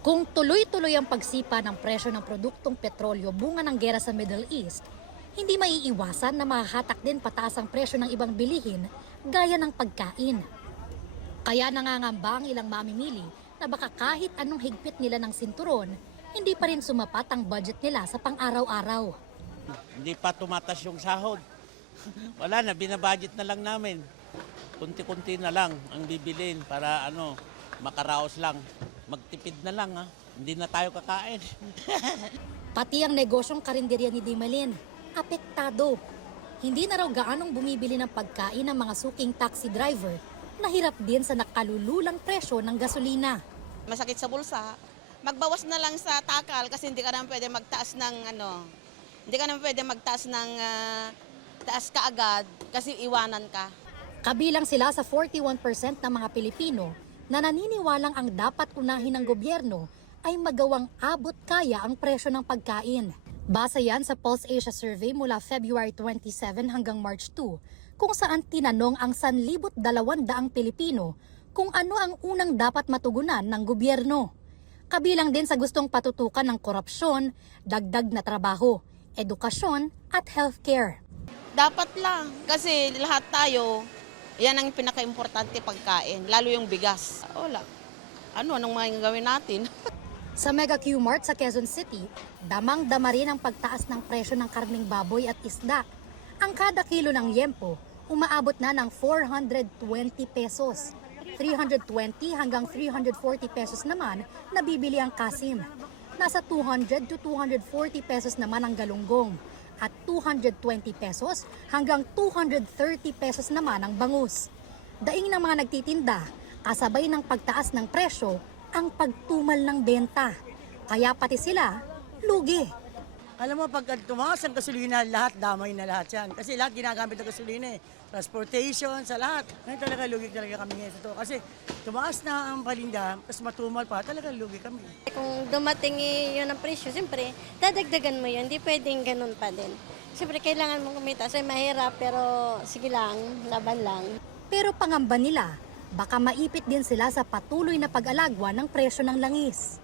Kung tuloy-tuloy ang pagsipa ng presyo ng produktong petrolyo bunga ng gera sa Middle East, hindi maiiwasan na mahahatak din pataas ang presyo ng ibang bilihin gaya ng pagkain. Kaya nangangamba ang ilang mamimili na baka kahit anong higpit nila ng sinturon, hindi pa rin sumapat ang budget nila sa pang-araw-araw. Hindi pa tumatas yung sahod. Wala na, binabudget na lang namin. Kunti-kunti na lang ang bibilin para makaraos lang. Magtipid na lang Hindi na tayo kakain. Pati ang negosyong karinderya ni Dimalin, apektado. Hindi na raw gaanong bumibili ng pagkain ng mga suking taxi driver na hirap din sa nakalululang presyo ng gasolina. Masakit sa bulsa. Magbawas na lang sa takal kasi hindi ka naman pwede magtaas ng hindi ka naman pwede magtaas ng taas kaagad kasi iwanan ka. Kabilang sila sa 41% ng mga Pilipino na naniniwalang ang dapat unahin ng gobyerno ay magawang abot kaya ang presyo ng pagkain. Base yan sa Pulse Asia Survey mula February 27 hanggang March 2, kung saan tinanong ang 1,200 Pilipino kung ano ang unang dapat matugunan ng gobyerno. Kabilang din sa gustong patutukan ng korupsyon, dagdag na trabaho, edukasyon at healthcare. Dapat lang kasi lahat tayo, yan ang pinaka-importante pagkain, lalo yung bigas. Wala. Anong mga gawin natin? Sa Mega Q-Mart sa Quezon City, damang-dama rin ang pagtaas ng presyo ng karning baboy at isda. Ang kada kilo ng liempo, umaabot na ng 420 pesos. 320 hanggang 340 pesos naman nabibili ang kasim. Nasa 200 to 240 pesos naman ang galunggong. At 220 pesos hanggang 230 pesos naman ang bangus. Daing ng mga nagtitinda, kasabay ng pagtaas ng presyo, ang pagtumal ng benta. Kaya pati sila, lugi. Alam mo, pag tumaas ang gasolina, lahat damay na lahat yan. Kasi lahat ginagamit ng gasolina Transportation, sa lahat. Ngayon talaga lugi talaga kami ngayon sa to. Kasi tumaas na ang palinda, tapos matumal pa, talaga lugi kami. Kung dumating yun ang presyo, siyempre, dadagdagan mo yun. Hindi pwedeng ganun pa din. Siyempre, kailangan mong kumita. So, mahirap, pero sige lang, laban lang. Pero pangamba nila, baka maipit din sila sa patuloy na pag-alagwa ng presyo ng langis.